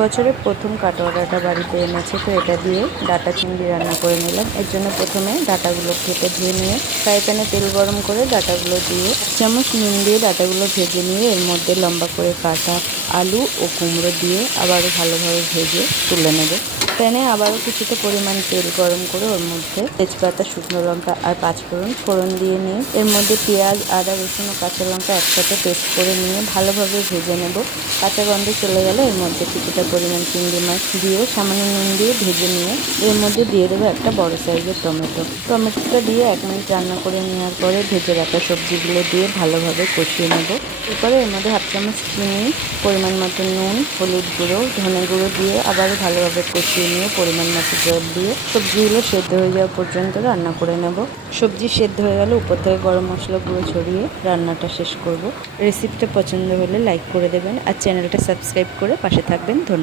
বছরের প্রথম কাটোয়ারাটা বাড়িতে এনেছে, তো এটা দিয়ে ডাঁটা চিংড়ি রান্না করে নিলাম। এর জন্য প্রথমে ডাঁটাগুলো কেটে ধুয়ে নিয়ে ফ্রাই প্যানে তেল গরম করে ডাঁটাগুলো দিয়ে 1 চামচ নুন দিয়ে ডাঁটাগুলো ভেজে নিয়ে এর মধ্যে লম্বা করে কাটা আলু ও কুমড়ো দিয়ে আবারও ভালোভাবে ভেজে তুলে নেব। প্যানে আবারও কিছুটা পরিমাণ তেল গরম করে ওর মধ্যে তেজপাতা, শুকনো লঙ্কা আর পাঁচফোড়ন ফোড়ন দিয়ে নিয়ে এর মধ্যে পেঁয়াজ, আদা, রসুন ও কাঁচা লঙ্কা একসাথে পেস্ট করে নিয়ে ভালোভাবে ভেজে নেব। কাঁচা গন্ধ চলে গেলে এর মধ্যে কিছুটা পরিমাণ চিংড়ি মাছ দিয়ে সামান্য নুন দিয়ে ভেজে নিয়ে এর মধ্যে দিয়ে দেবো একটা বড় সাইজের টমেটোটা দিয়ে 1 মিনিট রান্না করে নেওয়ার পরে ভেজে রাখা সবজিগুলো দিয়ে ভালোভাবে কষিয়ে নেব। এরপরে এর মধ্যে 1/2 চামচ চিনি, পরিমাণ মতো নুন, হলুদ গুঁড়ো, ধনে গুঁড়ো দিয়ে আবারও ভালোভাবে কষিয়ে নিয়ে পরিমাণ মতো জল দিয়ে সবজিগুলো সেদ্ধ হয়ে যাওয়া পর্যন্ত রান্না করে নেব। সবজি সেদ্ধ হয়ে গেলে উপর থেকে গরম মশলা গুঁড়ো ছড়িয়ে রান্নাটা শেষ করব। রেসিপিটা পছন্দ হলে লাইক করে দেবেন আর চ্যানেলটা সাবস্ক্রাইব করে পাশে থাকবেন। ধন্যবাদ।